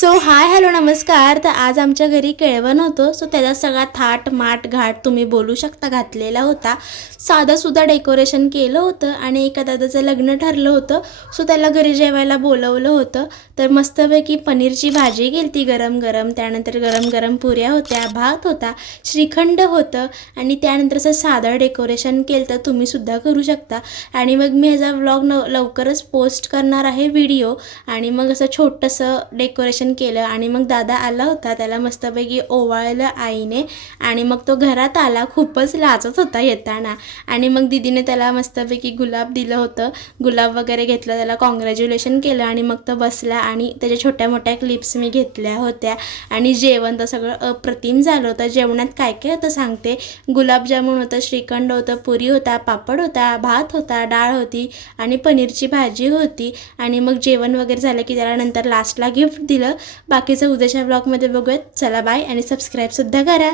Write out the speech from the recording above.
So hi hello नमस्कार. तर आज आमच्या घरी केळवण होतं. सो त्याचा सगळा थाट माट घाट तुम्ही बोलू शकता घातलेला होता. साधंसुद्धा डेकोरेशन केलं होतं आणि एका दादाचं लग्न ठरलं होतं. सो त्याला घरी जेवायला बोलवलं होतं. तर मस्तपैकी पनीरची भाजी केली ती गरम गरम, त्यानंतर गरम गरम पुऱ्या होत्या, भात होता, श्रीखंड होतं आणि त्यानंतर असं साधं डेकोरेशन केलं. तर तुम्हीसुद्धा करू शकता. आणि मग मी ह्याचा व्लॉग लवकरच पोस्ट करणार आहे व्हिडिओ. आणि मग असं छोटंसं डेकोरेशन केलं आणि मग दादा आला होता, त्याला मस्तपैकी ओवाळलं आईने आणि मग तो घरात आला. खूपच लाजत होता येताना. आणि मग दीदीने त्याला मस्तपैकी गुलाब दिलं होतं, गुलाब वगैरे घेतलं, त्याला कॉंग्रॅच्युलेशन केलं आणि मग तो बसला आणि त्याच्या छोट्या मोठ्या क्लिप्स मी घेतल्या होत्या. आणि जेवण तर सगळं अप्रतिम झालं होतं. जेवणात काय काय होतं सांगते. गुलाबजामुन होतं, श्रीखंड होतं, पुरी होता, पापड होता, भात होता, डाळ होती आणि पनीरची भाजी होती. आणि मग जेवण वगैरे झालं की त्याला नंतर लास्टला गिफ्ट दिलं. बाकीचं उद्याच्या ब्लॉगमध्ये बघूयात. चला बाय आणि सबस्क्राईबसुद्धा करा.